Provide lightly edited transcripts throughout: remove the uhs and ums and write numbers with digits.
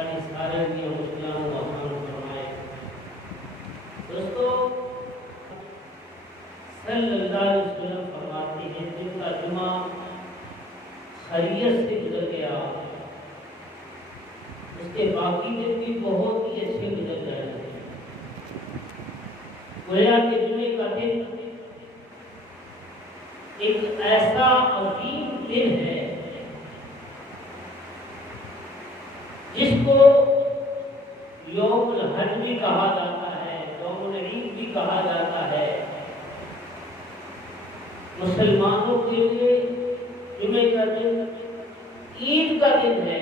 ساری سارے کی مشکلوں کو آسان فرمائے۔ دوستو صلی اللہ علیہ وسلم فرماتے ہیں جن کا جمعہ خیریت سے گزر گیا اس کے باقی دن بھی بہت ہی اچھے گزر جائیں گے۔ گویا کہ جمعے کا دن ایک ایسا عظیم دن ہے جس کو یوم الحج بھی کہا جاتا ہے، یوم العید بھی کہا جاتا ہے۔ مسلمانوں کے لیے جمعے کا دن عید کا دن ہے۔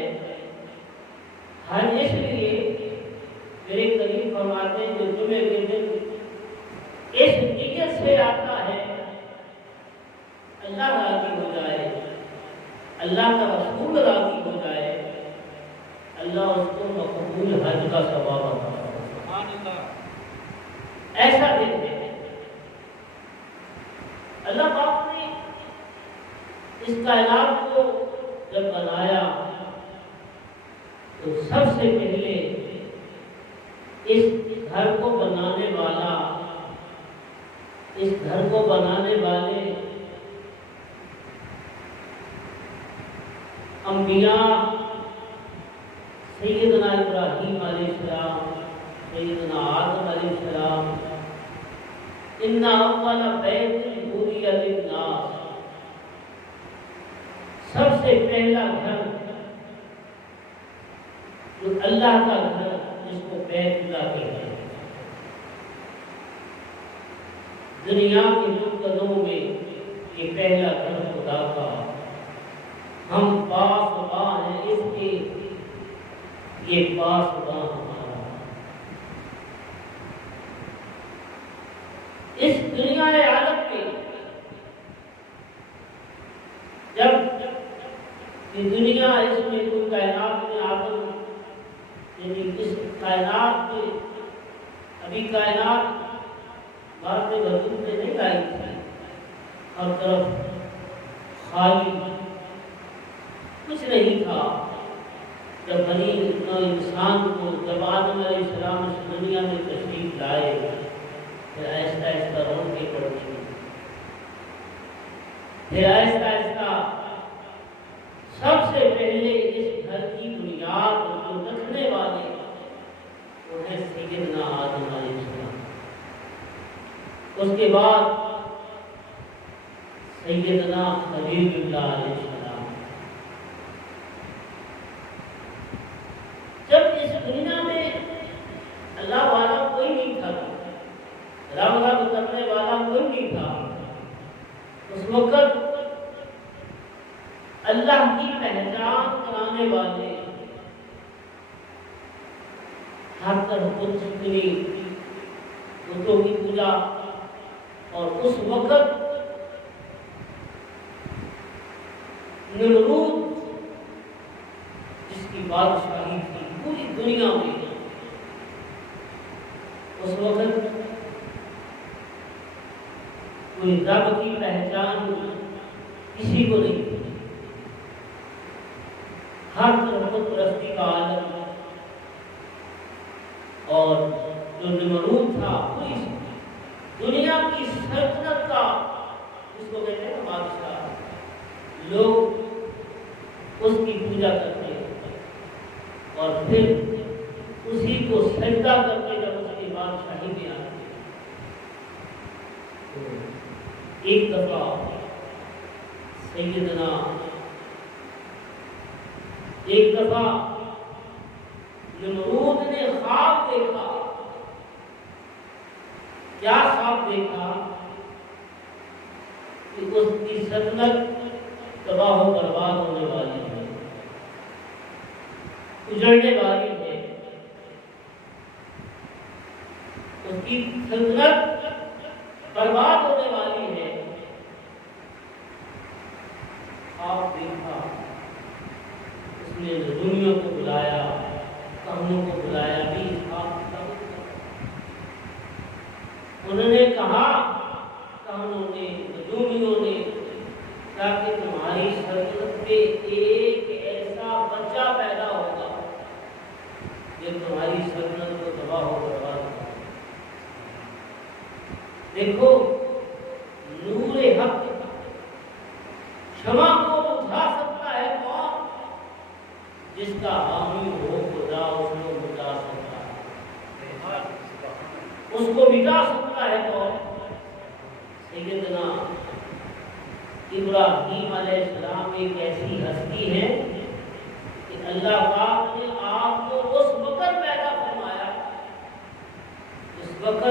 ہر اس لیے میرے قریب فرماتے ہیں جو جمعے کے دن اس نیت سے آتا ہے اللہ راضی ہو جائے، اللہ کا رسول راضی ہو جائے، اللہ اس کو مقبول حج کا ثواب عطا کرے۔ سبحان اللہ، ایسا دن ہے۔ اللہ پاک نے اس کائنات کو جب بنایا تو سب سے پہلے اس گھر کو بنانے والا، اس گھر کو بنانے والے انبیاء سیدنا ابراہیم علیہ السلام، سیدنا آدم علیہ السلام، ان اول بیت وضع للناس، سب سے پہلا گھر جو اللہ کا گھر جس کو بیت اللہ کہتے ہیں، دنیا کے قدموں میں یہ پہلا گھر خدا کا، ہم پاسباں ہیں اس کے، یہ پاسباں ہمارا۔ اس دنیا عالم میں جب یہ دنیا اس میں کوئی کائنات میں آدم یعنی اس کائنات میں ابھی کائنات بات وجود میں نہیں آئی تھی، ہر طرف خالی کچھ نہیں تھا۔ جب بنی انسان کو جب آدم علیہ السلام اس دنیا میں تشریف لائے پھر آہستہ آہستہ رونقیں پڑتی، پھر آہستہ آہستہ سب سے پہلے اس گھر کی بنیاد جو رکھنے والے وہ ہے سیدنا آدم علیہ السلام، اس کے بعد سیدنا خلیل اللہ علیہ السلام۔ جب اس دنیا میں اللہ والا کوئی نہیں تھا، رابطہ کرنے والا کوئی نہیں تھا، اس وقت اللہ کی پہچان کرانے والے ہر طرف کتنی بتوں کی پوجا، اور اس وقت نمرود جس کی بادشاہی تھی پوری دنیا میں، اس وقت کوئی رب کی پہچان کسی کو نہیں تھی، ہر طرف بت پرستی کا عالم، اور جو نمرود تھا پوری دنیا کی سلطنت کا جس کو کہتے ہیں بادشاہ، لوگ اس کی پوجا کرتے اور پھر اسی کو سجدہ کرتے جب اس کی بادشاہی میں آتے۔ ایک دفعہ سیدنا ایک دفعہ نمرود نے خواب دیکھا۔ کیا خواب دیکھا؟ کہ اس کی سلطنت تباہ و برباد ہونے والی ہے، اجڑنے والی ہے، اس کی سلطنت برباد ہونے والی ہے۔ خواب دیکھا، اس نے دنیا کو بلایا، کہانوں کو بلایا بھی اس خواب کی تعبیر کرو۔ انہوں نے کہا، کہانوں نے، نجومیوں نے، تاکہ تمہاری سلطنت پہ ایک ایسا بچہ پیدا ہوگا دیکھو نور حق شمع کو بجھا سکتا ہے کون؟ جس کا حامی ہو خدا اس کو بجھا سکتا ہے، اس کو مٹا سکتا ہے کون؟ سیدنا ابراہیم علیہ السلام ایک ایسی ہستی ہے کہ اللہ پاک نے آپ کو اس وقت پیدا فرمایا اس وقت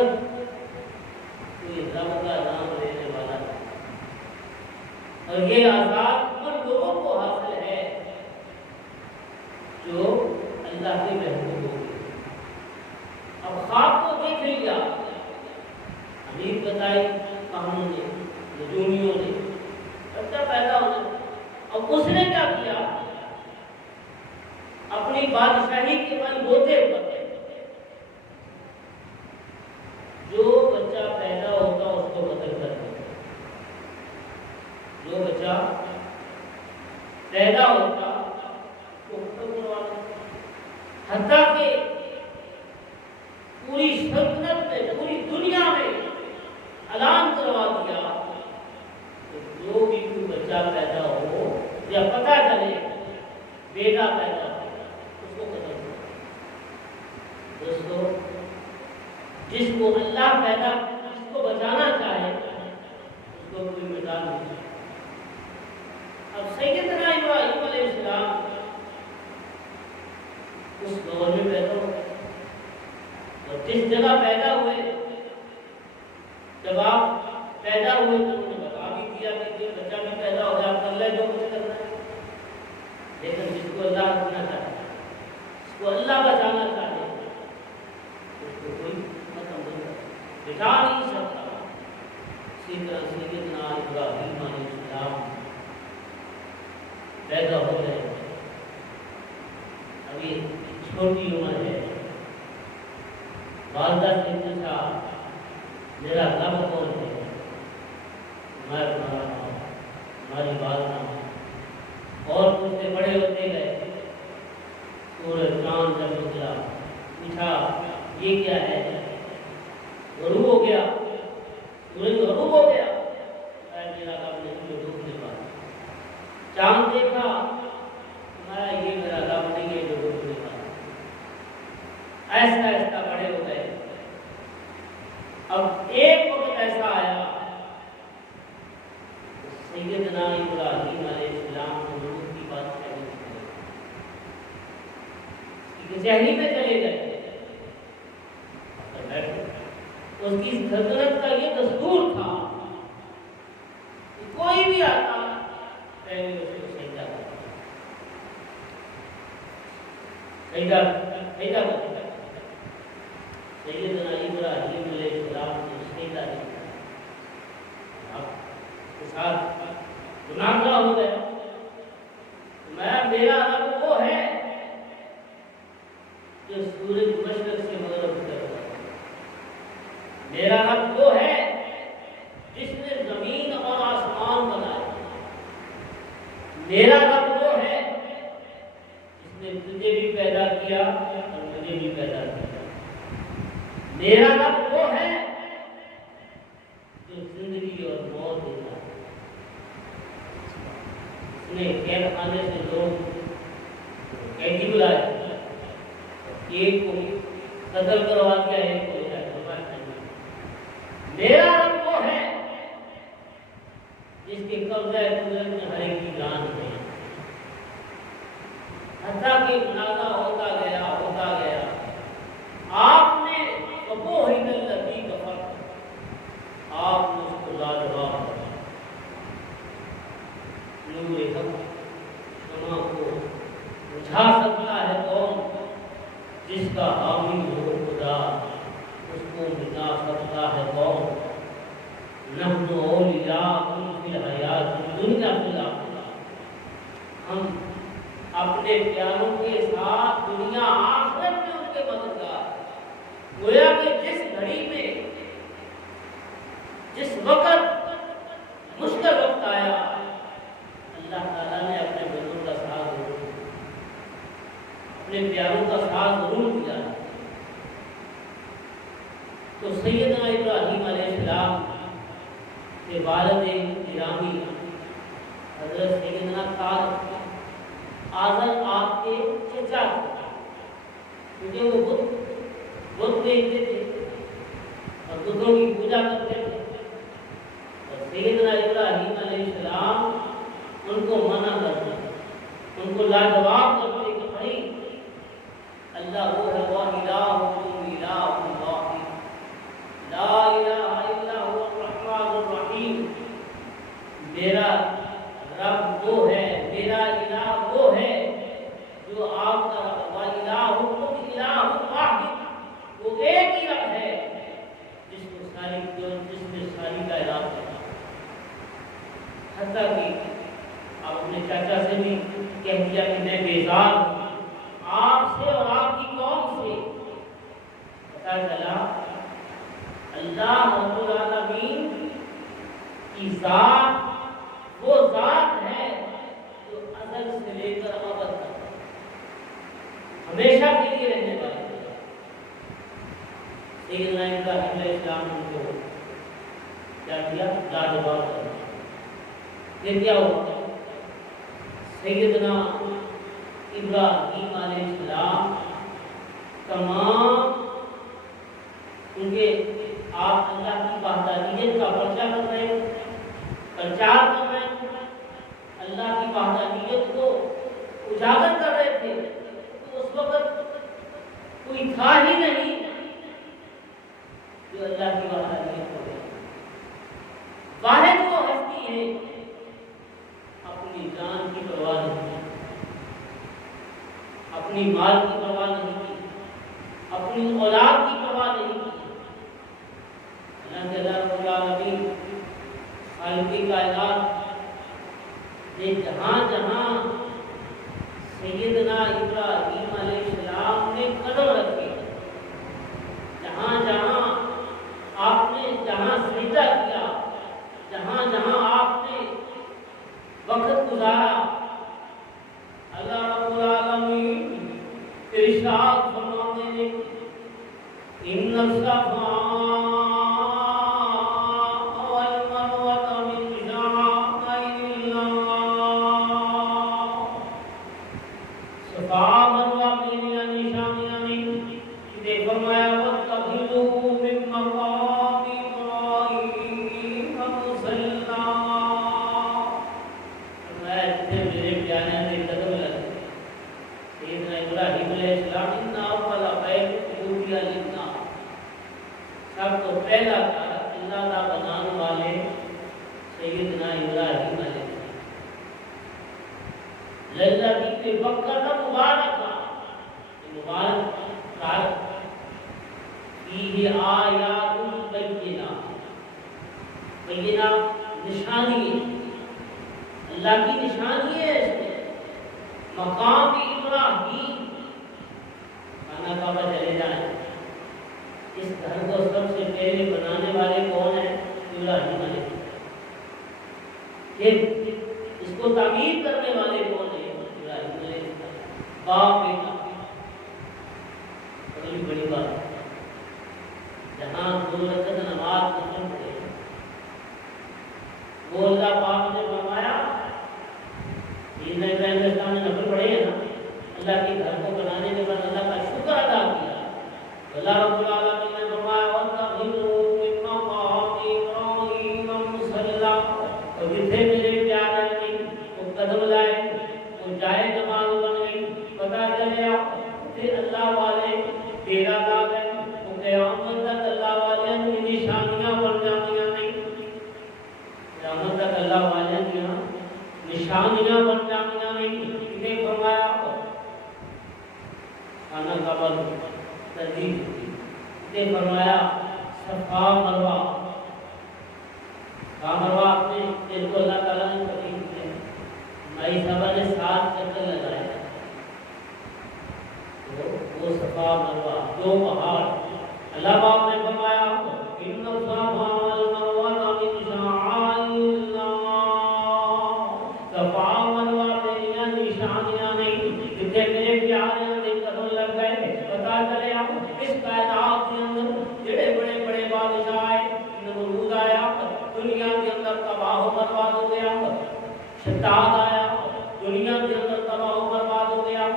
کوئی رب کا نام لینے والا تھا، اور یہ آزاد ان لوگوں کو حاصل ہے جو اللہ کے محبوب ہو گئے۔ اب خواب کو دیکھ لیا، امید بتائی کہانوں نے، نجومیوں نے، بچہ پیدا ہونا، اب اس نے کیا کیا؟ اپنی بادشاہی کے بل بوتے پر جو بچہ پیدا ہوتا اس کو قتل کر دیا، جو بچہ پیدا ہوتا اس کو قتل کروا دیا، حتیٰ کہ پوری سلطنت میں، پوری دنیا میں اعلان کروا دیا کہ جو بھی کوئی بچہ پیدا ہو یا پتہ چلے بیٹا پیدا ہو اس کو قتل کرو۔ دوستو جس کو اللہ پیدا، جس کو بچانا چاہے اس کو کوئی مٹا نہیں سکتا۔ اب سیدنا ابراہیم علیہ السلام اس دور میں پیدا ہوئے اور جس جگہ پیدا ہوئے، جب آپ پیدا ہوئے تو انہوں نے بتا بھی دیا کہ یہ بچہ بھی پیدا ہو جائے، آپ کر لیں جو کچھ کرنا ہے، لیکن جس کو اللہ رکھنا چاہے، جس کو اللہ بچانا چاہے اس کو کوئی بچا نہیں سکتا۔ اسی طرح سیدنا ابراہیم علیہ السلام پیدا ہو گئے، ابھی چھوٹی عمر ہے، والدہ سے پوچھا میرا رب کون ہے؟ میں تمہارا ماں، تمہاری والدہ ہوں، اور پوچھتے بڑے ہوتے گئے، سورج چاند جب نکلا پوچھا یہ کیا ہے؟ غروب ہو گیا، سورج غروب ہو گیا، میرا رب نے تمہیں ڈوبنے پایا۔ چاند دیکھا، تمہارا یہ میرا رب نہیں ہے جو ڈوبنے پایا۔ ایسا ایسا بڑے ہو گئے۔ اب ایک وقت ایسا آیا سیدنا ابراہیم علیہ السلام کو نمرود کی بادشاہی کچہری میں چلے گئے، اس کی سلطنت کا یہ دستور تھا کہ کوئی بھی آتا پہلے اس کو سجدہ کرتا، سجدہ کرتا۔ سیدنا ابراہیم علیہ السلام نے سجدہ کیا، اس کے ساتھ گناہ ہو گیا۔ میرا رب وہ ہے جو سورج مشرق سے مغرب کی طرف ہے، میرا رب وہ ہے جس نے زمین اور آسمان بنائے، میرا رب وہ ہے جس نے تجھے بھی پیدا کیا اور مجھے بھی پیدا کیا، میرا رب وہ ہے جو زندگی اور موت دیتا ہے۔ اس نے قید خانے سے لوگ قیدی بلائے، ایک کو قتل کروا دیا، ایک کو میرا رب وہ ہے جس کے قبضہ قدرت میں ہر ایک کی جان ہے، حتیٰ کہ منازع ہوتا گیا، آپ نے وہ ہی الذی کفر، آپ نے اس کو لاجواب کیا۔ نور حق شمع کو بجھا سکتا ہے کون؟ جس کا حامی ہو خدا، اس کو مٹا سکتا ہے کون؟ نحن اولیاءکم فی الحیات الدنیا فی الآخرہ، ہم اپنے پیاروں کے ساتھ دنیا آخرت میں ان کے مددگار۔ گویا کہ جس گھڑی میں، جس وقت مشکل وقت آیا، اللہ تعالیٰ نے اپنے بندوں کا ساتھ ضرور دیا، اپنے پیاروں کا ساتھ ضرور دیا۔ تو سیدنا ابراہیم علیہ السلام السلام کے والد گرامی حضرت سیدنا طارق آزر آپ کے چچا تھے، کیونکہ وہ بت دیکھتے تھے اور بتوں کی پوجا کرتے تھے، اور سیدنا ابراہیم علیہ السلام ان کو منع کرتے، ان کو لاجواب کرتے کہ بھائی اللہ وہ ہے وَإِلَٰهُكُمْ إِلَٰهٌ وَاحِدٌ لَا إِلَٰهَ إِلَّا هُوَ الرَّحْمَٰنُ الرَّحِيمُ، میرا رب وہ ہے، میرا الہ وہ ہے جو آپ کا وَإِلَٰهُكُمْ إِلَٰهٌ وَاحِدٌ، وہ ایک ہی رب ہے جس میں ساری کائنات ہے۔ حتیٰ کہ آپ اپنے چاچا سے بھی کہہ دیا کہ میں بیزار ہوں آپ سے اور آپ کی قوم سے۔ پتہ چلا اللہ رب العالمین کی ذات وہ ذات ہے جو ازل سے لے کر ابد تک ہمیشہ کے لیے رہنے والی ہے۔ سیدنا ابراہیم علیہ السلام ان کو کیا کیا؟ لاجواب کر دیا۔ پھر کیا ہوا؟ سیدنا ابراہیم علیہ السلام تمام ان کے آپ اللہ کی وحدانیت کا پرچہ کر رہے ہیں، پرچار کر رہے ہیں، اللہ کی وحدانیت کو اجاگر کر رہے تھے، تو اس وقت کوئی تھا ہی نہیں جو اللہ کی وحدانیت کو دے۔ واحد وہ ہستی ہے اپنی جان کی پرواہ نہیں، اپنی مال کی پرواہ نہیں کی، اپنی اولاد کی پرواہ نہیں کی۔ اللہ رب العالمین خالق کائنات نے جہاں جہاں سیدنا ابراہیم علیہ السلام نے قدم رکھے، جہاں جہاں آپ نے جہاں سجدہ کیا، جہاں جہاں آپ نے وقت گزارا، اللہ رب العالمین ارشاد فرماتے ہیں ان الصفا والمروة من شعائر اللہ، صفا مروہ میرے نشانیاں نے فرمایا واتخذوا من مقام ابراہیم مصلی، میرے پیارے نے قدم لگے سیدنا ابراہیم علیہ السلام ان اول بیت وضع للناس، سب کو پہلا گھر اللہ کا بنانے والے سیدنا ابراہیم علیہ السلام، للذی ببکۃ مبارکہ، مبارک گھر فیہ آیات بینات، بینہ نشانی ہے، اللہ کی نشانی ہے اس میں، مقام ابراہیم، خانہ کعبہ چلے جائیں، اس گھر کو سب سے پہلے بنانے والے کون ہیں؟ ابراہیم علیہ السلام۔ پھر اس کو تعمیر کرنے والے کون ہیں؟ ابراہیم علیہ السلام، باپ بیٹا۔ بڑی بڑی بات ہے، جہاں 2 رکعت نماز مسلم پڑھے وہ اللہ پاک نے فرمایا، ابراہیم علیہ السلام نے نفل پڑھے ہیں نا، اللہ کے گھر کو بنانے کے بعد اللہ کا شکر ادا کیا، اللہ رب العالمین نے فرمایا وَاتَّخِذُوا مِن مَّقَامِ إِبْرَاهِيمَ مُصَلًّى، اور جتنے میرے پیارے نے وہ قدم لائے وہ جائے نماز بن گئی۔ پتہ چلے پھر اللہ والے تیرا نام ہے وہ قیامت تک اللہ والے کی نشانیاں بن جاتی نہیں، قیامت تک اللہ والے کی نشانیاں بن جاتی نہیں۔ نے فرمایا خانہ کعبہ تجدید، نے فرمایا صفا مروہ، صفا مروہ اپنے دل کو اللہ تعالیٰ نے تقسیم کیا، مائی صاحبہ نے 7 چکر لگائے، وہ صفا مروہ 2 پہاڑ، اللہ پاک نے فرمایا ان الصفا والمروہ من شعائر اللہ، صفا مروہ میری نشانیاں نہیں، جتنے میرے پیارے نے قدم لگ گئے۔ پتہ چلے اس کائنات کے اندر جڑے بڑے بڑے بادشاہ نمرود فتاد آیا دنیا کے اندر تباہ و برباد ہو گیا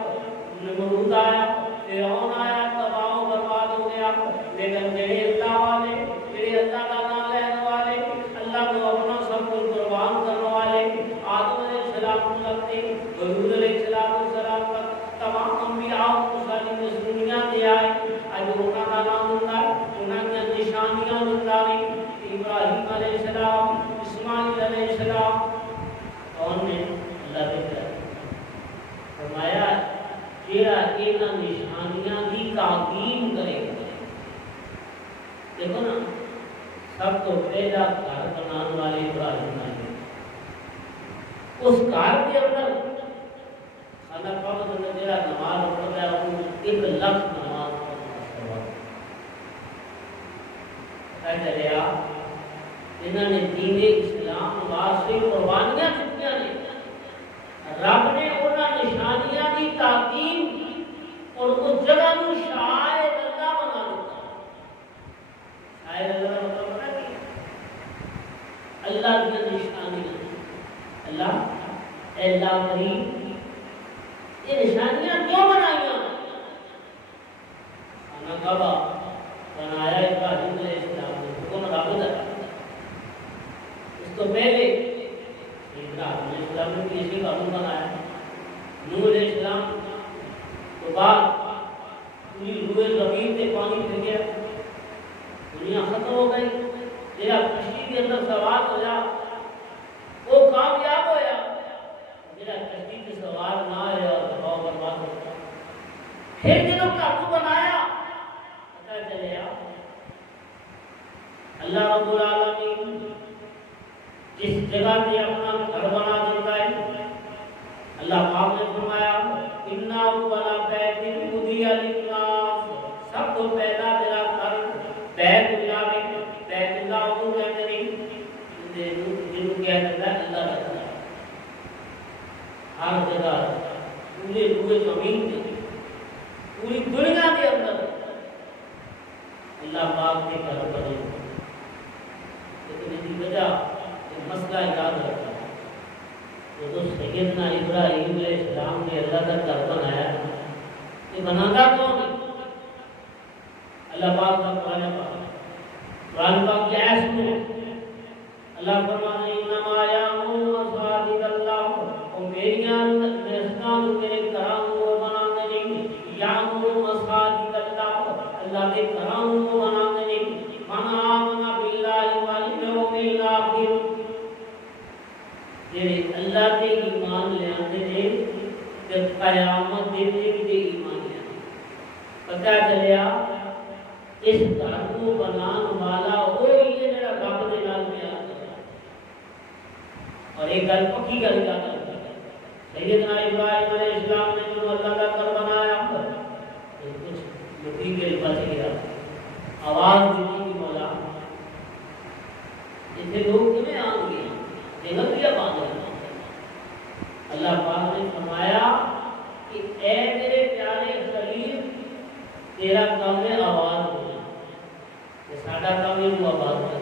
نمرود آیا فرعون آیا تباہ و برباد ہو گیا لیکن جڑے اللہ والے جڑے اللہ کا نام لینے والے اللہ کو اپنا سب کچھ قربان کرنے والے آدم علیہ السلام لگتے حضور علیہ السلام تک تمام انبیاء و مرسلین اس دنیا دے آئے اج انہاں دا نام لیندا انہاں دی نشانیاں لیندا ابراہیم علیہ السلام اسماعیل علیہ السلام کون نے اللہ نے فرمایا جیڑا انہاں نشانیاں دی تعظیم کرے دیکھو نا سب تو پہلا گھر بنانے والے ابراہیم ہیں اس گھر کے اندر خانہ کعبہ کے اندر جیڑا نماز پڑھتا ہے وہ 1 لاکھ نماز پڑھتا ہے چلیا انہوں نے دین اسلام واسطے قربانیاں دتیاں نے رب نے انہاں نشانیاں دی تعظیم اور اس جگہ نو شاعر اللہ بنا دیتا شاعر اللہ کا مطلب پتہ کیا اللہ کی نشانیاں اللہ کریم یہ نشانیاں کیوں بنائیاں خانہ کعبہ بنایا ابراہیم علیہ السلام نے حکم رب دا اس تو پہلے ابراہیم علیہ السلام نے کسی کا حکم بنایا نوح علیہ السلام تو بعد پوری روئے زمین تے پانی پھر گیا دنیا ختم ہو گئی جہاں کشتی کے اندر سوار ہو جا وہ کامیاب ہویا جہاں کشتی کے سوار نہ ہوا تباہ و برباد ہو گیا پھر جنہوں کا حکم بنایا پتہ چلیا اللہ رب العالمین جس جگہ پہ اپنا گھر بنا دیتا ہے اللہ پاک نے فرمایا اِنَّا أَوَّلَ بَيْتٍ وُضِعَ لِلنَّاسِ سب کو پہلا میرا گھر بیت اللہ میں بیت اللہ اردو کہتے نہیں جنہوں کہتا ہے اللہ رکھتا ہے ہر جگہ پورے پورے زمین میں پوری دنیا کے اندر اللہ پاک کے گھر بنے لیکن اس کی وجہ مسئلہ یاد رکھا تو سیدنا ابراہیم علیہ السلام نے اللہ کا گھر بنایا یہ بناتا کون ہے اللہ پاک کا قرآن پاک کی آیت سنو اللہ فرماتا ہے انما یامر مساجد اللہ او میریاں نسکان میرے گھراں کو بنانے نہیں یامر مساجد اللہ اللہ کے گھراں کو بنانے نہیں من آمن باللہ والیوم الآخر جے اللہ تے ایمان لے آتے نے تے قیامت دن تے ایمان لے آتے پتہ چلیا اس گھر کو بنان والا وہی ہے جڑا رب دے نال پیار کردا اور ایک گل پکی گل یاد رکھنا سیدنا ابراہیم علیہ السلام نے جو اللہ کا گھر بنایا کچھ مٹیریل بچ گیا آواز دیتی مولا اتنے لوگ کیوں آ گئے جنت یا باندھ اللہ پاک نے فرمایا کہ اے میرے پیارے خلیل تیرا کام ہے آواز ہونا یہ ساڈا کام ہے وہ آواز ہونا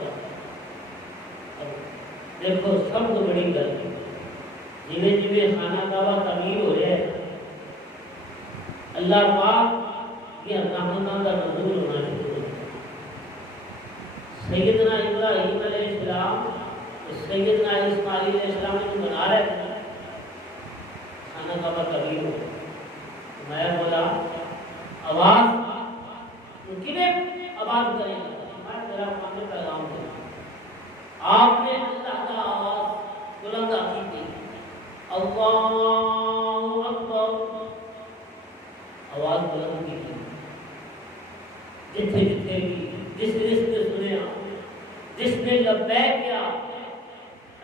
دیکھو سب تو بڑی گل جنہیں جنہیں خانہ کعبہ تعمیر ہو رہا ہے اللہ پاک یہ رحمتاں کا نزول ہونا شروع ہے سیدنا ابراہیم علیہ السلام سیدنا اسماعیل علیہ السلام نے بنا رہے تھے خانہ کعبہ تعمیر ہو میں بولا آواز کنہیں آواز کریں گا میں تیرا ماننے پیغام دوں آپ نے اللہ کا آواز بلند کی تھی اللہ اکبر آواز بلند کی تھی جتھے جتھے بھی جس نے سنیا جس نے لبیک کیا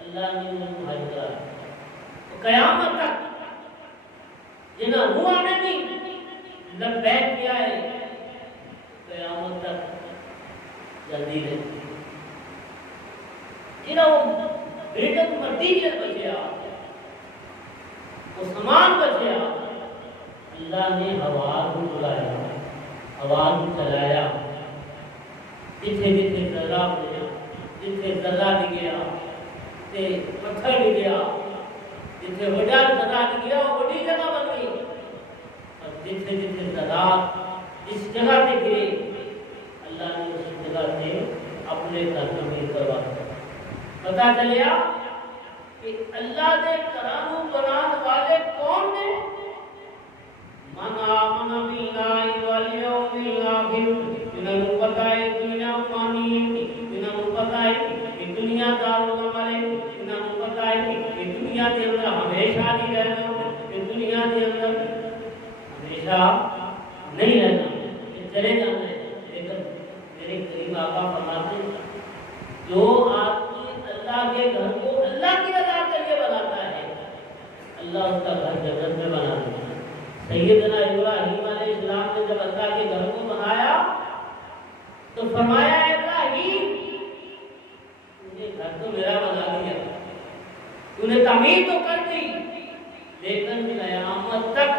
اللہ نے انہیں حاضر کرا قیامت تک جنہاں ہوا نہیں لبیک کیا ہے قیامت تک جلدی رہتی جنہاں وہ بیٹک مدیجت بچیا وہ سامان بچیا اللہ نے آواز کو بلایا آواز کو چلایا جتھے جتھے ذرہ بنیا جتھے ذرہ بھی گیا تے پتھر بھی گیا جتنے وڈا زراعت گیا وہ بڑی جگہ بن گئی، اور جتنے جتنے زراعت جس جگہ پہ گرے اللہ نے اس جگہ سے اپنے گھر تعمیر کروا دیا۔ پتا چلیا کہ اللہ نے کرانو بنان والے کون نے؟ من آمن باللہ والیوم الآخر، جنہوں نے پتہ ہے دنیا فانی ہے، جنہوں نے پتہ ہے کہ دنیا دارالعمل ہے، جنہوں نے پتہ ہے کہ دنیا کے اندر ہمیشہ نہیں رہنا، کہ دنیا کے اندر ہمیشہ نہیں رہنا، کہ چلے جانا ہے۔ لیکن میرے کریم آقا فرماتے ہیں جو آدمی اللہ کے گھر کو اللہ کی رضا کے لیے بناتا ہے اللہ اس کا گھر جنت میں بنا دیتا ہے۔ سیدنا ابراہیم علیہ السلام نے جب اللہ کے گھر کو بنایا تو فرمایا ابراہیم تو نے گھر تو میرا بنا دیا، تو نے تعمیر تو کر دی، لیکن قیامت تک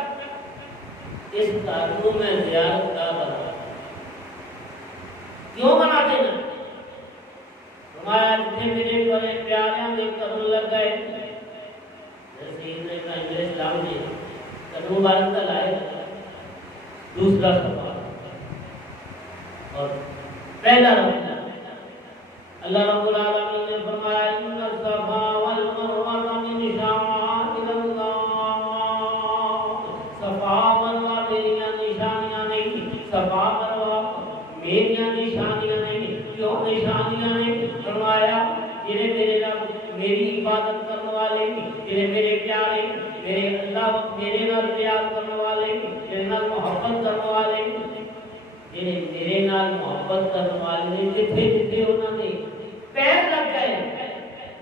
اس گھر کو میں زیارت کا بنا کیوں بنا دینا؟ فرمایا جتنے میرے بڑے پیارے دیکھ کر لگ گئے، سیدنا ابراہیم علیہ السلام نے قدم مبارک کا لائے دوسرا سوال اور پہلا رب اللہ رب العالمین نے فرمایا ان الصفا والمروہ من شعائر اللہ، صفا مروا میریاں نشانیاں نہیں، صفا مروا میریاں نشانیاں نہیں، کیوں نشانیاں نہیں؟ فرمایا جنہیں میرے رب میری عبادت کرنے والے، جنہیں میرے پیارے میرے اللہ میرے نال پیار کرنے والے، میرے نال محبت کرنے والے، جنہیں میرے نال محبت کرنے والے جتھے جتھے انہوں نے پیر لگ گئے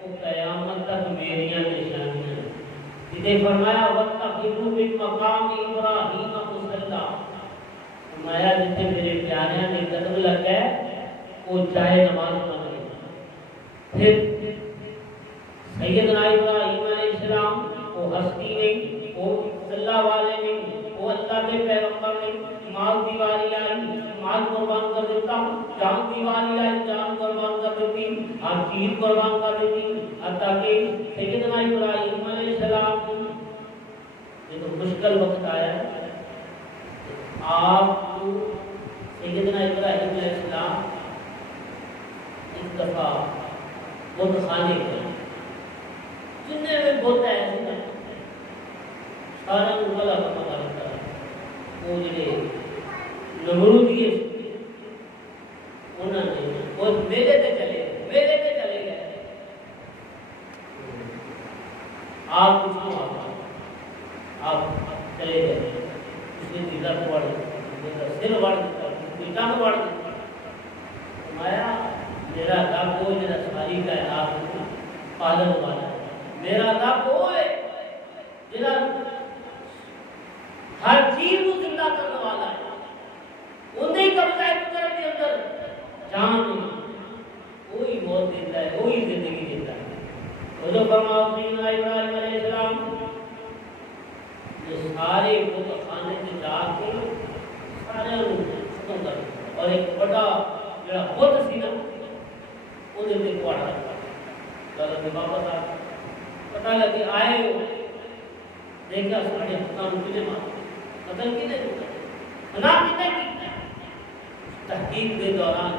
وہ قیامت تک میریاں نشانیاں ہیں۔ جنہیں فرمایا وَاتَّخِذُوا مِن مَّقَامِ إِبْرَاهِيمَ مُصَلًّى، فرمایا جتھے میرے پیارے نے قدم لگ گئے وہ جائے نماز بن گئی۔ پھر سیدنا ابراہیم علیہ السلام وہ ہستی نہیں، وہ اللہ والے نہیں، وہ اللہ کے پیغمبر نہیں، مال دیواری آئی مال قربان کر دیتا ہوں، جان دیواری آئی جان قربان کر دیتی، ہر چیز قربان کر دیتی، حتیٰ کہ سیدنا ابراہیم علیہ السلام یہ تو مشکل وقت آیا ہے آپ کو سیدنا ابراہیم علیہ السلام ایک دفعہ بت خانے کے جنہیں میں بہت ایسے ہیں سارا مغلا کا پتا لگتا ہے وہ جنہیں نمرودی انہوں نے وہ میلے تے چلے گئے آپ کچھ آپ چلے گئے، اس نے دیدہ کو بڑھ دیتا، سر بڑھ دیتا، دیتا کو بڑھ دیتا، فرمایا میرا رب وہ جنہیں ساری کائنات پالن والا ہے، میرا رب وہ ہے جنہیں ہر چیز کو زندہ کرنے والا ہے، انہیں قبضہ ہے قدرت کے اندر جان وہی موت دیتا ہے وہی زندگی دیتا ہے۔ وہ جو فرمایا سیدنا ابراہیم علیہ السلام یہ سارے بت خانے سے جا کے سارے ختم کر اور ایک بڑا جڑا بت سی نا وہ دے کو اڑا لگا واپس آ پتہ لگے آئے ہو دیکھا سارے حکام کنے مار قتل کنے بنا کنے کی تحقیق کے دوران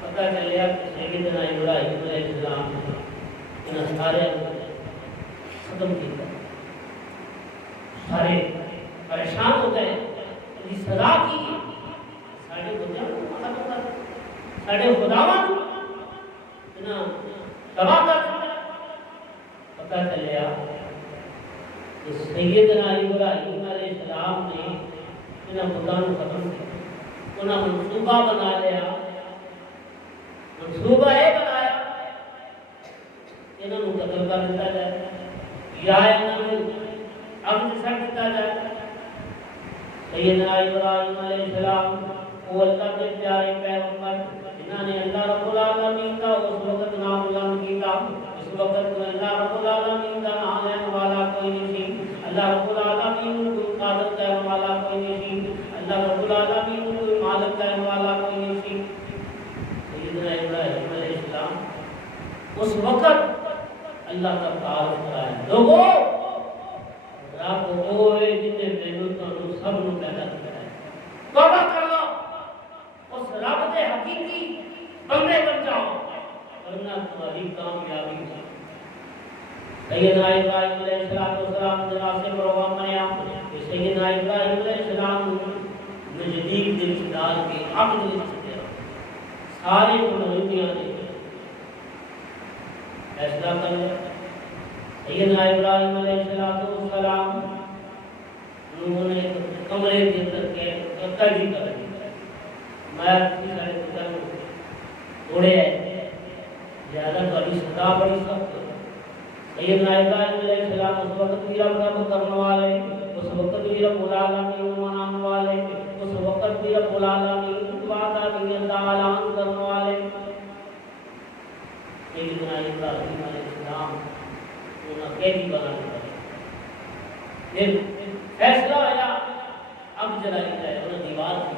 پتہ چلیا کہ سیدنا ابراہیم علیہ السلام نے سارے ختم کیا، سارے پریشان ہو گئے، یہ سزا کی سارے بچوں کو ختم کر سارے خداواں اتنا تباہ کر پتہ چلیا کہ سیدنا ابراہیم علیہ السلام نے انہیں خدا کو ختم کیا، انہیں منصوبہ بنا لیا، منصوبہ یہ بنایا انہوں نے قتل کر دیتا جائے یا انہوں نے اب سڑ دیتا جائے۔ سیدنا ابراہیم علیہ السلام وہ اللہ کے پیارے پیغمبر جنہوں نے اللہ رب العالمین کا اس وقت نام بلند کیا، اس وقت اللہ رب العالمین کا نام لینے والا کوئی نہیں، اللہ رب العالمین کو قادر کرنے والا کوئی نہیں، اللہ رب العالمین کو مالک کرنے والا کوئی نہیں۔ سیدنا ابراہیم علیہ السلام اس وقت اللہ کا تعارف کرایا، لوگوں وہ ہے جن نے تینوں تو سب نو پیدا کیا ہے. توبہ کر لو اس رب دے حقیقی بندے بن جاؤ ورنہ تمہاری کامیابی نہیں. سیدنا ابراہیم علیہ السلام جناب سے پروگرام بنایا کہ سیدنا ابراہیم علیہ السلام نزدیک دل سے ڈال کے عقل دل سے دیا سارے دنیا نے فیصلہ کر لیا. سیدنا ابراہیم علیہ السلام انہوں نے کمرے کے اندر قیدی کر دیا. میں سارے پتا تھوڑے زیادہ بڑی سزا بڑی سخت. سیدنا ابراہیم علیہ السلام اس وقت بھی رب کرنے والے, اس وقت بھی رب العالمین منانے والے, اس وقت بھی رب العالمین وعدہ بھی اعلان کرنے والے. سیدنا ابراہیم علیہ السلام انہیں قیدی بنانے والے. پھر فیصلہ آیا اب جلائی جائے. انہیں دیوار کی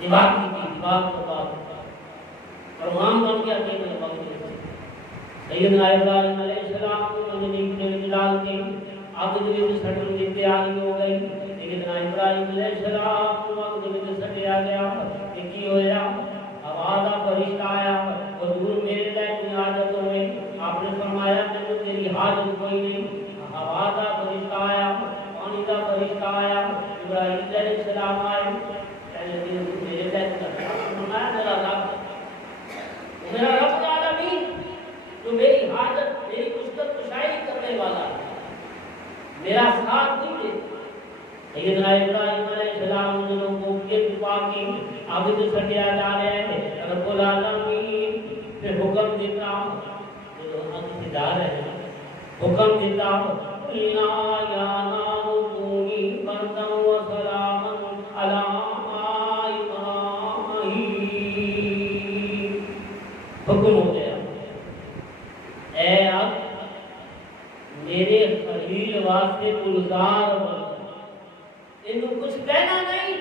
دیوار کو بات پروان بن گیا کہ میں وقت سیدنا ابراہیم علیہ السلام نے نیک ڈال کے آگ دے سٹن کی تیاری ہو گئی. سیدنا ابراہیم علیہ السلام آگ دے سٹیا گیا. کی ہویا ہوا دا فرشتہ آیا حضور میرے لائق حاجت ہوئے. آپ نے فرمایا کہ تیری حاجت کوئی نہیں. ہوا دا فرشتہ آیا, پانی دا فرشتہ آیا, ابراہیم علیہ السلام آئے. میرے لائق فرمایا میرا رب العالمین تو میری حاجت میری مشکل کشائی کرنے والا میرا ساتھ نہیں دے. سیدنا ابراہیم علیہ السلام نے لوگوں کو یہ دعا کی اب تو سٹیا جا رہے ہیں رب العالمین پھر حکم دیتا جو انتظار ہے حکم دیتا یا نار کونی بردا و سلاما علی ابراہیم. حکم ہو گیا اے اب میرے خلیل واسطے گلزار بن. انہوں کچھ کہنا نہیں.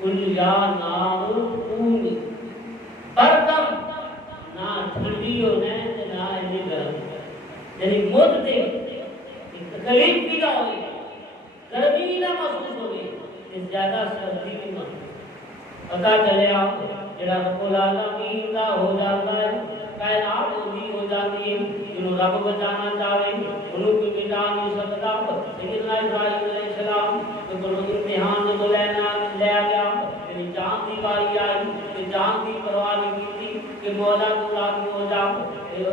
قل یا نار کونی بردم نہ ٹھنڈی ہو نہ انہیں گرم یعنی مد دے تکلیف بھی نہ ہوئی گرمی نہ محسوس ہوئی اس زیادہ سردی کی محسوس. پتا چلے آپ جڑا رب العالمین دا ہو جاتا ہے کائنات ہوتی ہو جاتی ہے. جنہوں رب بچانا چاہے انہوں کو بچا نہیں سکتا. سیدنا ابراہیم علیہ السلام تو امتحان کو لیا گیا میری جان کی باری آئی کہ جان کی پرواہ نہیں کی کہ مولا کو راضی ہو جاؤ.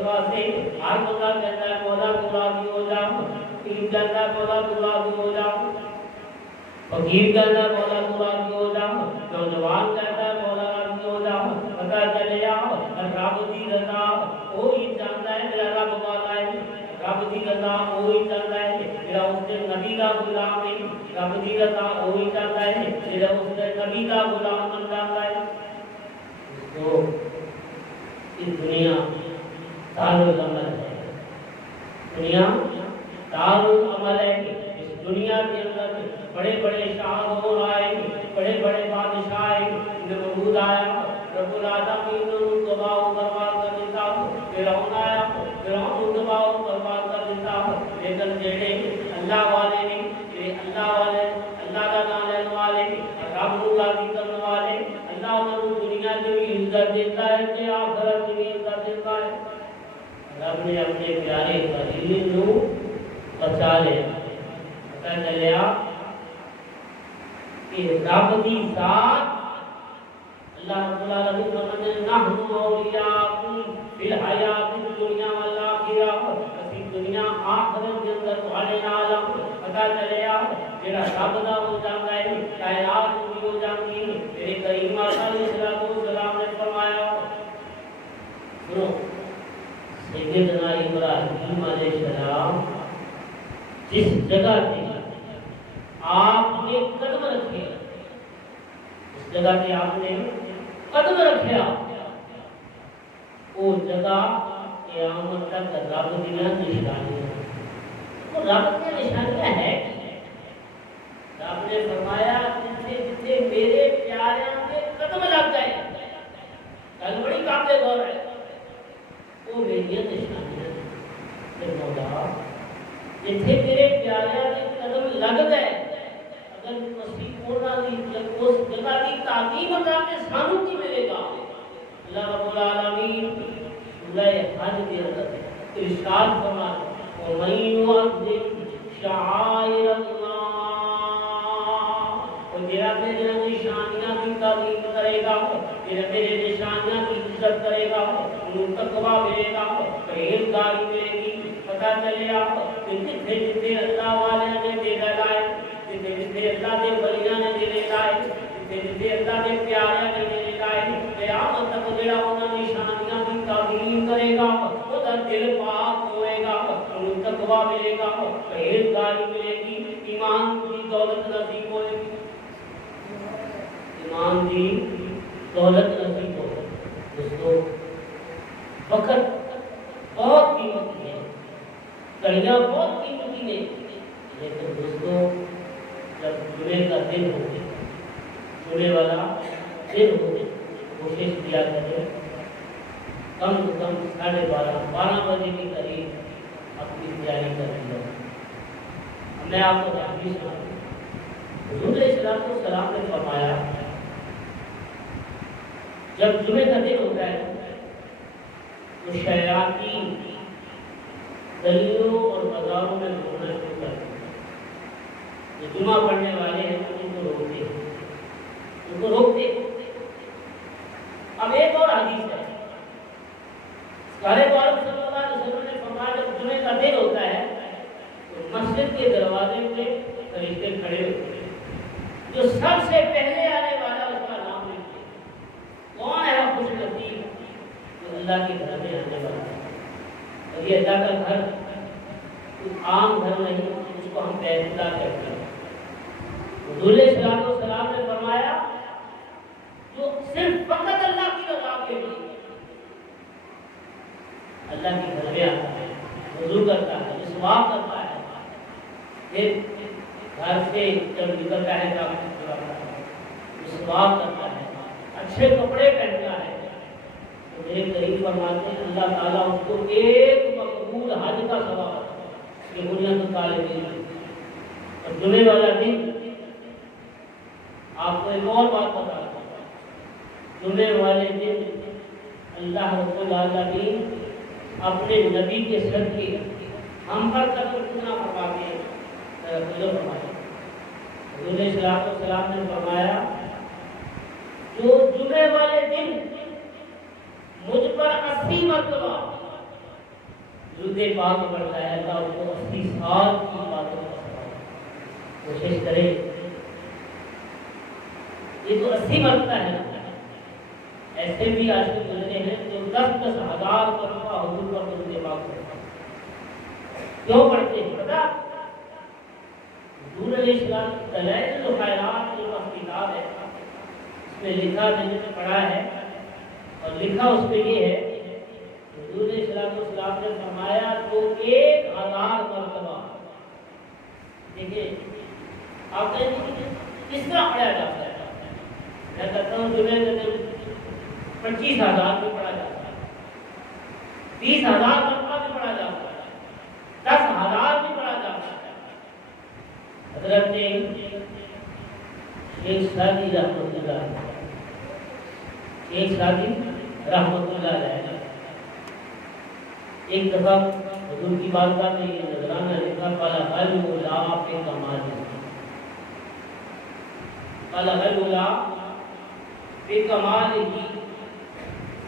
واسطے ہر بندہ کہتا ہے مولا کو راضی ہو جاؤ. پیر کہتا ہے مولا کو راضی ہو جاؤ. فقیر کہتا ہے مولا کو راضی ہو جاؤ. نوجوان کہتا ہے مولا راضی ہو جاؤ. پتا چلے آؤ رب کی رضا وہی چاہتا ہے میرا رب والا ہے. رب کی رضا وہی چاہتا ہے میرا اس کے نبی کا غلام ہے. رب کی رضا وہی چاہتا ہے میرا اس کے نبی کا غلام بن جاتا ہے. تو اس دنیا دارالعمل ہے. دنیا دارالعمل ہے. اس دنیا کے اندر بڑے بڑے شاہ ہو آئے بڑے بڑے بادشاہ آئے نمرود آیا رب العالمین ان تباہ و برباد کر دیتا. فرعون آیا فرعون تباہ و برباد کر دیتا. لیکن جڑے اللہ والے نے اللہ والے اللہ کا نام لینے والے رب کو راضی کرنے والے اللہ انہوں دنیا میں بھی عزت دیتا ہے کہ آخرت میں بھی عزت دیتا ہے. رب نے اپنے پیارے خلیل کو بچا لیا. پتہ چلیا کہ رب کی ذات اللہ رب العالمین فرماتے ہیں نحن اولیاءکم فی الحیات الدنیا والآخرہ. اسی دنیا آخرت کے اندر تمہارے نال. پتہ چلیا جڑا رب دا ہو جاتا ہے کائنات بھی ہو جاتی ہے. میرے کریم آقا علیہ السلام نے فرمایا سنو سیدنا ابراہیم علیہ السلام جس جگہ پہ آپ نے قدم رکھے اس جگہ پہ آپ نے قدم رکھیا وہ جگہ قیامت تک رب کی نشانیاں. وہ رب کی نشانیاں ہے. رب نے فرمایا جتنے جتنے میرے پیاریاں کے قدم لگ گئے گل بڑی قابل غور ہے وہ میری نشانیاں. پھر مولا جب مسیح ہونا نہیں جب اس جگہ کی تعظیم کرنے سانو کی ملے گا اللہ رب العالمین سورہ حج کے اندر ارشاد فرماتا ہے وَمَن يُعَظِّمْ شَعَائِرَ اللَّهِ اور میرا میرے نشانیاں کی تعظیم کرے گا میرے نشانیاں کی عزت کرے گا انہیں تقویٰ ملے گا پرہیزگاری ملے گی پتہ چلے گا کہ جتنے جتنے اللہ والے نے دے لائے جتنے جتنے اللہ کے ولیاں نے دے لائے جتنے جتنے اللہ کے پیارے نے دے لائے قیامت تک جڑا انہاں نشانیاں کی تعظیم کرے گا وہ دل پاک ہوئے گا انہیں تقویٰ ملے گا پرہیزگاری ملے گی ایمان کی دولت نصیب ہوئے گی ایمان کی دولت نصیب ہوئے دوستو وقت بہت قیمتی ہے گھڑیاں بہت قیمتی ہیں لیکن دوستو جب جمعے کا دن ہو جمعے والا دن ہو کوشش کیا کرے کم سے کم 12:30 بجے کے قریب اپنی تیاری کر لو میں آپ کو حدیث سناؤں حضور علیہ السلام نے فرمایا جب جمعے کا دن ہوتا ہے تو شیاطین گلیوں اور بازاروں میں گھومنا شروع کرتے ہیں جو جمعہ پڑھنے والے ہیں ان کو روکتے اب ایک اور حدیث ہے سارے پاک صلی اللہ علیہ وسلم نے فرمایا جب جمعے کا دن ہوتا ہے تو مسجد کے دروازے پہ فرشتے کھڑے ہوتے ہیں جو سب سے پہلے آنے والا اس کا نام لکھتے ہیں کون ہے وہ خوش نصیب جو اللہ کے گھر میں آنے والا ہے اور یہ اللہ کا گھر کوئی عام گھر نہیں اس کو ہم بیت اللہ کہتے ہیں حضور صلی اللہ علیہ وسلم نے فرمایا جو صرف فقط اللہ کی رضا کے لیے اللہ کے گھر میں آتا ہے وضو کرتا ہے مسواک کرتا ہے پھر گھر سے جب نکلتا ہے تو مسواک کرتا ہے اچھے کپڑے پہنتا ہے تو میرے قریب فرماتے ہیں اللہ تعالیٰ اس کو ایک مقبول حج کا ثواب یہ دنیا کو طالب علم اور جمعے والا دن آپ کو ایک اور بات بتا رہا ہوں جمعے والے دن اللہ رب العالمین اپنے نبی کے صدقے ہم پر قدر کتنا فرماتے ہیں حضور صلی اللہ علیہ وسلم نے فرمایا جو جمعے والے دن مجھ پر 80 مرتبہ درود پاک پڑھتا ہے اللہ اس کو 80 سال کی باتوں کا کوشش کرے یہ تو 80 مرتبہ ہے ایسے بھی آج کے گزرے ہیں جو 10,000 مرتبہ حضور کا درود پاک پڑھتا ہے کیوں پڑھتے ہیں پتہ حضور علیہ السلام دلائل الخیرات جو کتاب ہے اس میں لکھا میں نے پڑھا ہے اور لکھا اس پہ یہ ہے حضور علیہ السلام نے فرمایا جو 1000 مرتبہ دیکھیے آپ کس طرح پڑھا جاتا ہے میں کہتا ہوں جمعے کے دن 25,000 میں پڑھا جاتا ہے 20,000 مرتبہ میں پڑھا جاتا ہے 10,000 میں پڑھا جاتا ہے حضرت شیخ سعدی رحمۃ اللہ شیخ سعدی رحمۃ اللہ علیہ ایک دفعہ حضور کی بارگاہ میں یہ نذرانہ لکھا قال الولا پہ کمال قال الولا پہ کمال ہی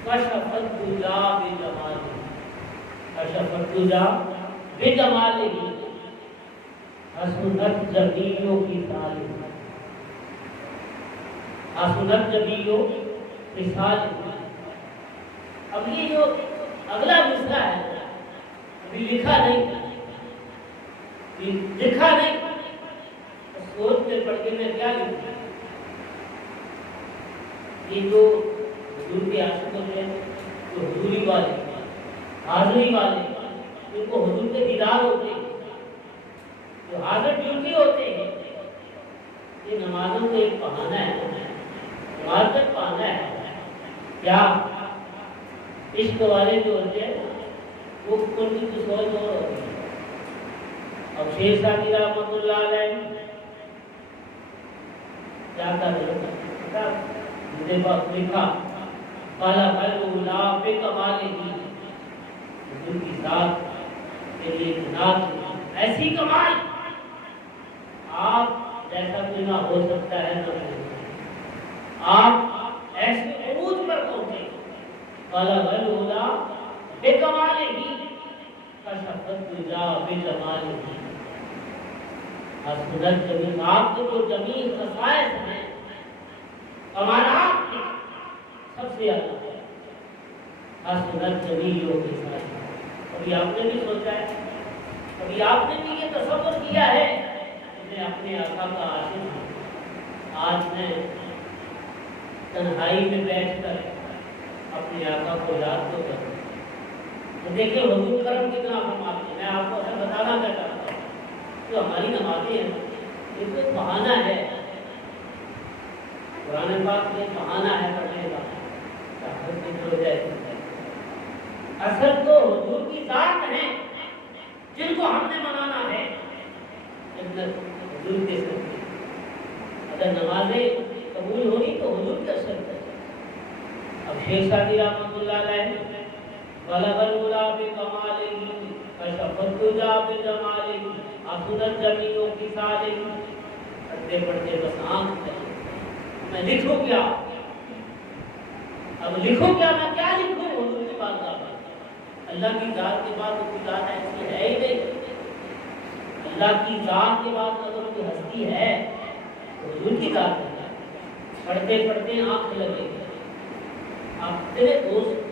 کشف الدجا بجمال کشف الدجا بجمال ہی حسنت جبیوں کی تعلیم حسنت جبیوں کی تعلیم اب یہ جو اگلا مصرع ہے ابھی لکھا نہیں سوچ کے پڑھ کے میں کیا لکھوں یہ جو حضور کے عاشق ہوتے ہیں جو حضوری والے حاضری والے ان کو حضور کے دیدار ہوتے ہیں جو حاضر ڈیوٹی ہوتے ہیں یہ نمازوں کا ایک بہانہ ہے نماز کا بہانہ ہے کیا عشق والے جو ہوتے ہیں وہ ان کی سوچ اور ہوتی ہے اب شیخ سعدی رحمۃ اللہ علیہ کیا کر رہے مجھے بات لکھا کالا بلا بے کمال ہی حضور کی ذات کے لیے جنات ایسی کمال آپ جیسا کوئی نہ ہو سکتا ہے نہ آپ ایسے عروج پر پہنچے کالا بلا بے کمال ہی کشفت جا بے جمال ہی حسنت جمیل آپ کے جو جمیل خصائص ہیں کمالات سب سے زیادہ ہے حسنت جمیل کے ساتھ کبھی آپ نے بھی سوچا ہے کبھی آپ نے بھی یہ تصور کیا ہے کہ میں اپنے آقا کا عاشق ہوں آج میں تنہائی میں بیٹھ کر اپنے آقا کو یاد تو کروں تو دیکھیں حضور کرم کتنا فرماتے ہیں میں آپ کو ایسا بتانا چاہتا ہوں جو ہماری نمازیں ہیں یہ تو بہانہ ہے قرآن پاک میں بہانہ ہے پڑھنے کا ہو جائے اصل تو حضور کی ذات ہے جن کو ہم نے منانا ہے حضور کے سر اگر نمازیں قبول ہونی تو حضور کے اثر ہے اب شیخ سعدی رحمۃ اللہ علیہ بلغ العلا بکمالہ کشفت الجا بجمالہ حسنت جمیل کی صالح پڑھتے پڑھتے بس آنکھ میں لکھوں کیا اب لکھوں کیا میں کیا لکھوں حضور کی بات کا اللہ کی ذات کے بعد کوئی ذات ایسی ہے ہی نہیں اللہ کی ذات کے بعد اگر کوئی ہستی ہے تو حضور کی ذات ہے پڑھتے پڑھتے آنکھ لگے آپ تیرے دوست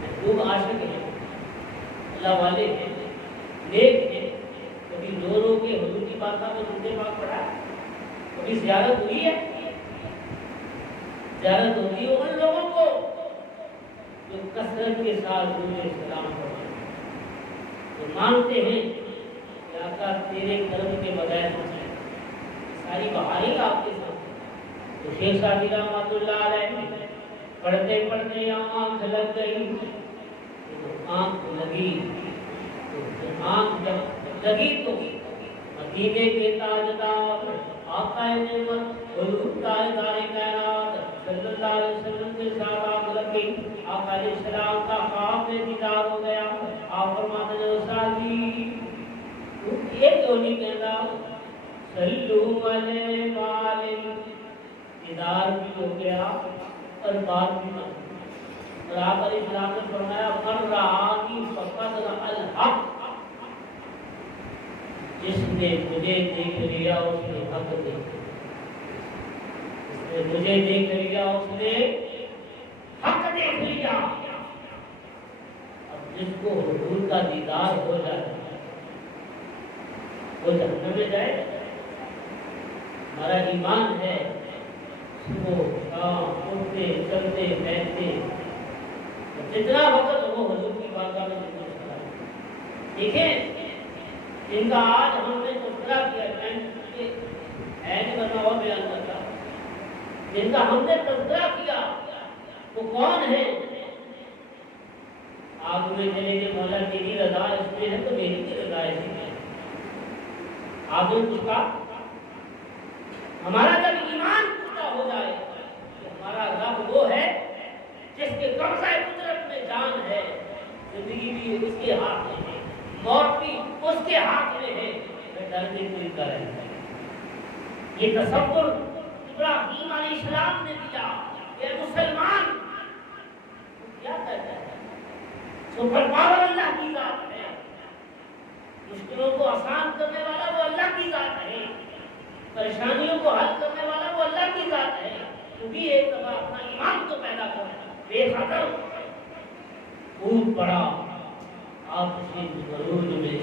محبوب عاشق ہیں اللہ والے ہیں نیک ہیں کبھی رو رو کے حضور کی بات کا درود پاک پڑھا کبھی زیارت ہوئی ہے زیارت ہوتی ہے ان لوگوں کو جو کثرت کے ساتھ درود سلام پڑھتے ہیں تو مانتے ہیں کہ آقا تیرے کرم کے بغیر ساری بہاری آپ کے ساتھ تو شیخ سعدی رحمۃ اللہ علیہ پڑھتے پڑھتے آنکھ لگ گئی آنکھ لگی تو آنکھ جب لگی تو مدینے کے تاجدار آقا نعمت حضور تاجدار کائنات صلی اللہ علیہ وسلم کے ساتھ آنکھ لگ گئی آقا علیہ السلام کا خواب میں دیدار ہو گیا آپ فرماتے ہیں استادی یہ کیوں نہیں کہتا صلو علیہ وآلہ دیدار بھی ہو گیا اور بات بھی مت اور آپ علیہ السلام نے فرمایا من رآنی فقد رأى الحق جس نے مجھے دیکھ لیا اس نے حق دیکھ لیا مجھے دیکھ لیا اس نے حق دیکھ لیا اب جس کو حضور کا دیدار ہو جائے وہ جہنم میں جائے ہمارا ایمان ہے صبح شام اٹھتے چلتے بیٹھتے جتنا وقت ہو حضور کی بارگاہ میں دیکھیں جن کا آج ہم نے تذکرہ کیا اینڈ کرنا ہوا بیان کرتا جن کا ہم نے تذکرہ کیا وہ کون ہے آپ میں چلے کہ مولا تیری رضا اس میں ہے تو میری بھی رضا اس میں ہے آپ نے کچھ کہا ہمارا جب ایمان پختہ ہو جائے کہ ہمارا رب وہ ہے جس کے قبضہ قدرت میں جان ہے زندگی بھی اس کے ہاتھ میں ہے موت بھی اس کے ہاتھ میں ہے میں ڈرنے کوئی کرے یہ تصور ابراہیم علیہ السلام نے دیا کہ مسلمان کیا کہتا ہے سپر پاور اللہ کی ذات ہے مشکلوں کو آسان کرنے والا وہ اللہ کی ذات ہے پریشانیوں کو حل کرنے والا وہ اللہ کی ذات ہے تو بھی ایک دفعہ اپنا ایمان تو پیدا کر بے خطر خوب بڑا آپ سے ضرور میں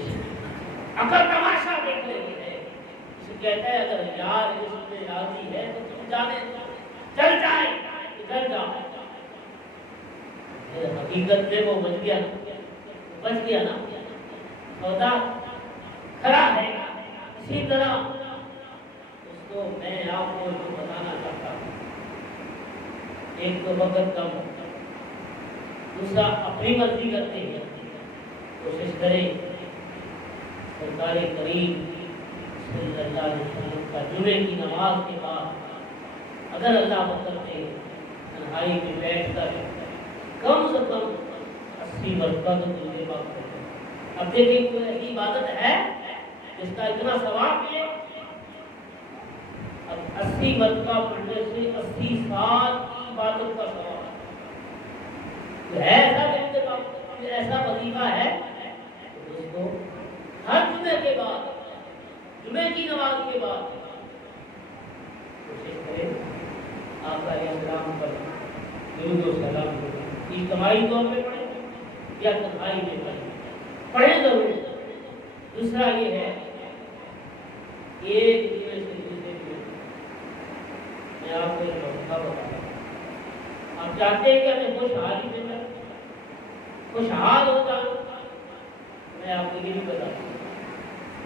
اگر تماشا دیکھ لیتے ہیں اسے کہتا ہے اگر یار اس میں راضی ہے تو تم جانے چل جائے ادھر جاؤ حقیقت میں وہ بچ گیا نا سودا کھڑا ہے اسی طرح اس کو میں آپ کو بتانا چاہتا ہوں ایک تو وقت کم دوسرا اپنی مرضی کرتے ہیں کوشش کریں سرکار کریم صلی اللہ علیہ وسلم کا جمعے کی نماز کے بعد اگر اللہ کرتے تنہائی میں بیٹھ کر کم سے کم 80 مرتبہ تو درود پاک پڑھیں۔ اب دیکھیں کوئی ایسی عبادت ہے جس کا اتنا ثواب ملے؟ اب 80 مرتبہ پڑھنے سے 80 سال کی عبادت کا ثواب ہے ایسا درود پاک، ایسا وظیفہ ہے دوستو، ہر جمعے کے بعد، جمعے کی نماز کے بعد کوشش کریں آپ علیہ السلام پر درود و سلام کریں، اجتماعی طور پہ پڑھیں یا تنہائی میں پڑھیں ضرور۔ دوسرا یہ ہے ایک جمعے سے دوسرے جمعے میں آپ کو ایک وظیفہ بتاتا ہوں۔ آپ چاہتے ہیں کہ ہمیں خوشحالی میں جائیں، خوشحال ہو جاؤں، میں آپ کو یہ بھی بتاتا ہوں۔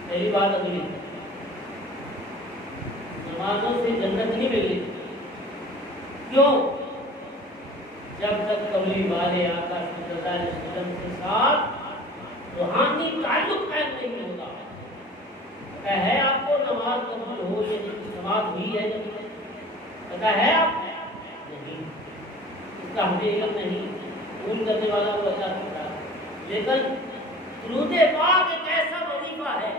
پہلی بات اگلی، نمازوں سے جنت نہیں ملے، کیوں؟ جب تک قبری والے آقا صلی اللہ علیہ وسلم کے ساتھ روحانی تعلق قائم نہیں ہوگا۔ پتہ ہے آپ کو نماز قبول ہو یا نماز ہوئی ہے جب پتہ ہے آپ نہیں، اس کا ہمیں علم نہیں، بھول کرنے والا وہ اللہ کرتا ہے۔ لیکن درود پاک ایک ایسا وظیفہ ہے،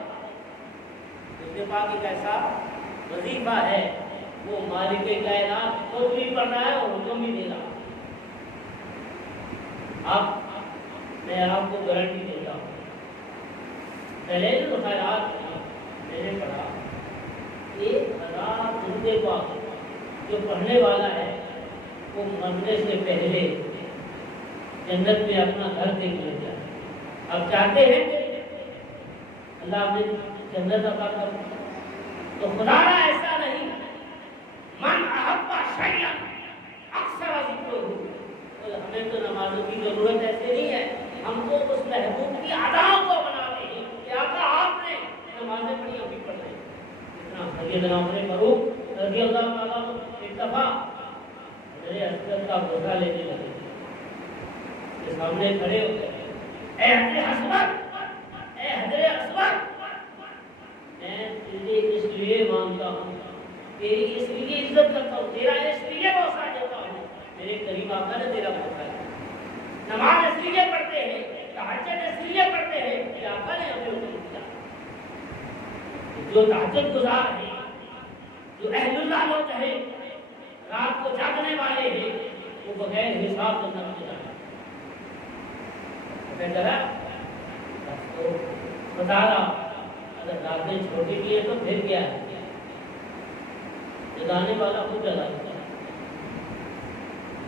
درود پاک ایک ایسا وظیفہ ہے، وہ مالک کائنات خود بھی پڑھ رہا ہے اور حکم بھی دے رہا ہے۔ میں آپ کو گارنٹی دیتا ہوں، پہلے جو خیرات میں نے پڑھا 1000 درود پاک جو پڑھنے والا ہے وہ مرنے سے پہلے جنت میں اپنا گھر دیکھ لیتا ہے۔ اب چاہتے ہیں کہ اللہ نے جنت عطا کر، تو خدا ایسا نہیں، من احب شیئا اکثر ذکرہ، ہمیں تو نمازوں کی ضرورت ایسے نہیں ہے، ہم تو اس محبوب کی اداؤں کو بناتے ہیں کہ آقا آپ نے نمازیں پڑھی ہم بھی پڑھ رہے ہیں۔ اتنا سیدنا عمر فاروق رضی اللہ تعالیٰ ایک دفعہ حضرت اصغر کا بوسہ لینے لگے، کے سامنے کھڑے ہو گئے، اے حضرت اصغر، اے حضرت اصغر، میں تجھے اس لیے مانتا ہوں، تیری اس لیے عزت کرتا ہوں، تیرا اس لیے بوسہ دیتا ہوں، میرے قریب آقا نے تیرا بوسہ لیا۔ نماز اس لیے پڑھتے ہیں، تہجد اس لیے پڑھتے ہیں کہ آقا نے ہمیں حکم دیا۔ جو تہجد گزار ہیں، جو اہل اللہ لوگ ہیں، رات کو جاگنے والے ہیں، وہ بغیر حساب جنت میں جائیں۔ بہتر ہے بس تو بتا رہا، اگر راتیں چھوٹی کی ہے تو پھر کیا ہے، جگانے والا خود جگا دیتا ہے،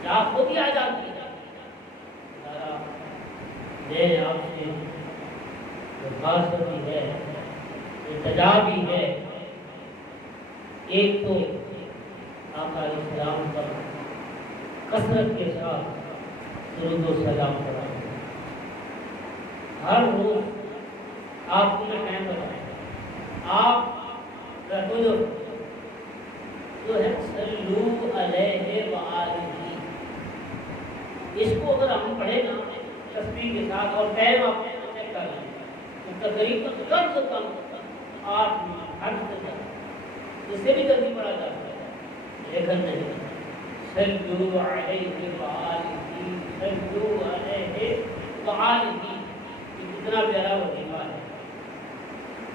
جاگ خود ہی آ جاتی ہے۔ میں آپ سے درخواست بھی ہے، التجا بھی ہے، ایک تو آقا علیہ السلام پر کثرت کے ساتھ درود و سلام کرائیں۔ ہر روز آپ کو میں ٹائم بتائیں، آپ رکھو جو ہے صلو علیہ وآلہ، اس کو اگر ہم پڑھیں نا تسبیح کے ساتھ اور ٹائم آپ چیک کر لیں تو تقریباً کم سے کم 8 منٹ اس سے بھی جلدی پڑھا جاتا ہے، لیکن نہیں، صلو علیہ وآلہ، صلو علیہ وآلہ، کتنا پیارا وظیفہ ہے۔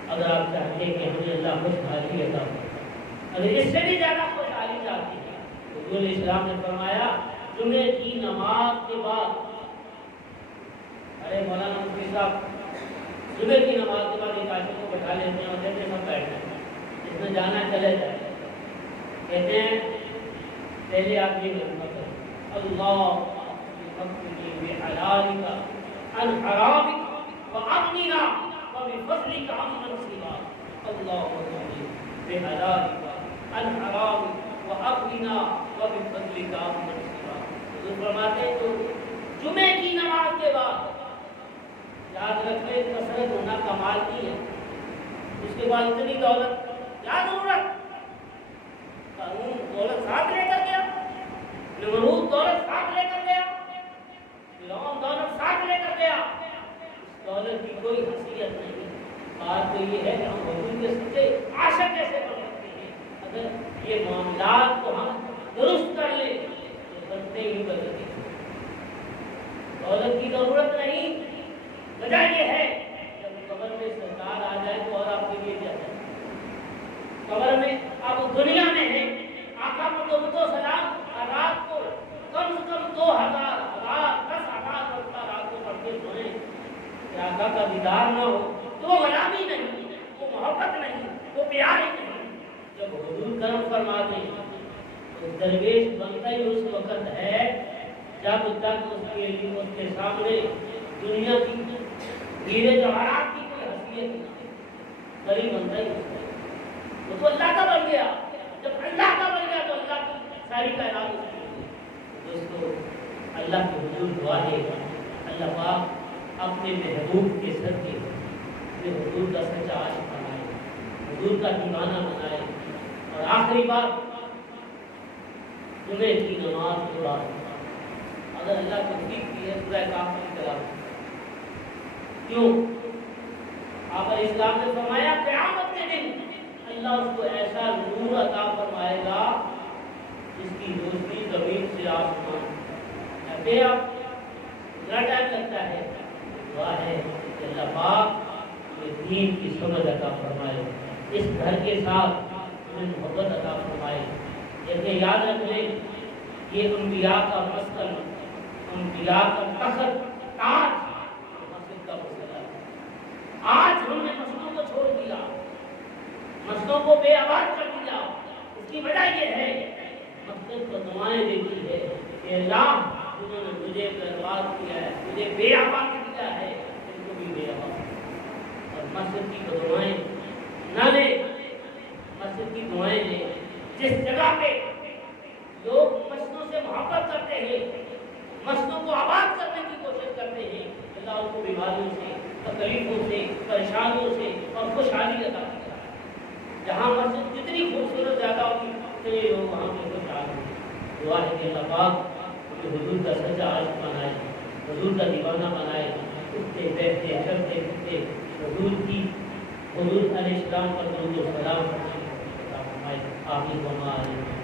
اگر آپ چاہتے ہیں کہ ہمیں اللہ خوشحالی عطا کرے، اگر اس سے بھی زیادہ خوشحالی چاہتے ہیں، حضور علیہ السلام نے فرمایا جمعے کی نماز کے بعد، ارے مولانا مفتی صاحب جمعے کی نماز کے بعد ایک عاشق کو بٹھا لیتے ہیں اور کہتے ہیں سب بیٹھ جائیں، جس میں جانا چلے جائے، کہتے ہیں پہلے آپ یہ کریں اللہ بحلالک عن حرامک وأغننا وبفضلک عمن سواک، اللہ بحلالک عن حرامک وأغننا وبفضلک عمن سواک۔ حضور فرماتے ہیں تو جمعے کی نماز کے بعد یاد رکھیں کثرت ہونا کمال نہیں ہے، اس کے بعد اتنی دولت کیا ضرورت، قارون دولت ساتھ لے کر گیا، نمرود دولت ساتھ لے کر گیا، فرعون دولت ساتھ لے کر گیا، اس دولت کی کوئی حیثیت نہیں۔ بات تو یہ ہے کہ ہم حضور کے سچے عاشق کیسے بن سکتے ہیں، اگر یہ معاملات کو ہم درست کر لے تو کرتے ہی بدلتے ہیں۔ دولت کی ضرورت نہیں، وجہ یہ ہے جب قبر میں سرکار آ جائے تو اور آپ کے لیے کیا ہے؟ قبر میں اب دنیا میں ہے آقا کو سلام رات کو کم سے کم 2000 10,000 وقت رات کو پڑھ کے سوئیں کہ آقا کا دیدار نہ ہو تو وہ غلامی نہیں، وہ محبت نہیں، وہ پیار ہی نہیں۔ جب حضور کرم فرما دیں تو درویش بنتا ہی اس وقت ہے جب تک اس کے لیے اس کے سامنے دنیا کی ہیرے جواہرات کی کوئی حیثیت نہیں، غریب بنتا ہی اس وہ تو اللہ کا بن گیا۔ جب اللہ کا بن گیا تو اللہ کی ساری کائنات اس کی ہوگی۔ دوستو اللہ کے حضور دعا ہے اللہ پاک اپنے محبوب کے صدقے اپنے حضور کا سچا عاشق بنائے، حضور کا دیوانہ بنائے۔ اور آخری بات جمعے کی نماز کے بعد اگر اللہ توفیق کی ہے سورہ کاف کی تلاوت کیوں؟ آپ علیہ السلام نے فرمایا قیامت کے دن اللہ اس کو ایسا نور عطا فرمائے گا جس کی روشنی زمین سے آسمان ہے۔ آپ اتنا ٹائم لگتا ہے، دعا ہے کہ اللہ پاک ہمیں دین کی سمجھ عطا فرمائے، اس گھر کے ساتھ ہمیں محبت عطا فرمائے۔ جیسے یاد رکھ لیں یہ انبیاء کا مسکن، انبیاء کا تخت، تاج مسجد کا مسئلہ ہے۔ آج ہم نے مسجدوں کو چھوڑ دیا، مسجدوں کو بے آباد کر دیا۔ اس کی وجہ یہ ہے مسجد کو دعائیں دیتی ہے کہ اللہ جنہوں نے مجھے برباد کیا ہے، مجھے بے آباد کیا ہے، ان کو بھی بے آباد۔ اور مسجد کی دعائیں نہ لے، مسجد کی دعائیں لے۔ جس جگہ پہ لوگ مسجدوں سے محبت کرتے ہیں، مسجدوں کو آباد کرنے کی کوشش کرتے ہیں، اللہ ان کو بیماریوں سے، تکلیفوں سے، پریشانیوں سے اور خوشحالی عطا کرتا ہے۔ جہاں مسجد جتنی خوبصورت زیادہ ہوگی اتنے لوگ وہاں پہ خوشحال ہوں گے۔ دعا ہے کہ اللہ پاک ہمیں حضور کا سچا عاشق بنائے، حضور کا دیوانہ بنائے، اٹھتے بیٹھتے چلتے پھرتے حضور علیہ السلام پر درود و سلام فرمائے۔ آمین و آمین۔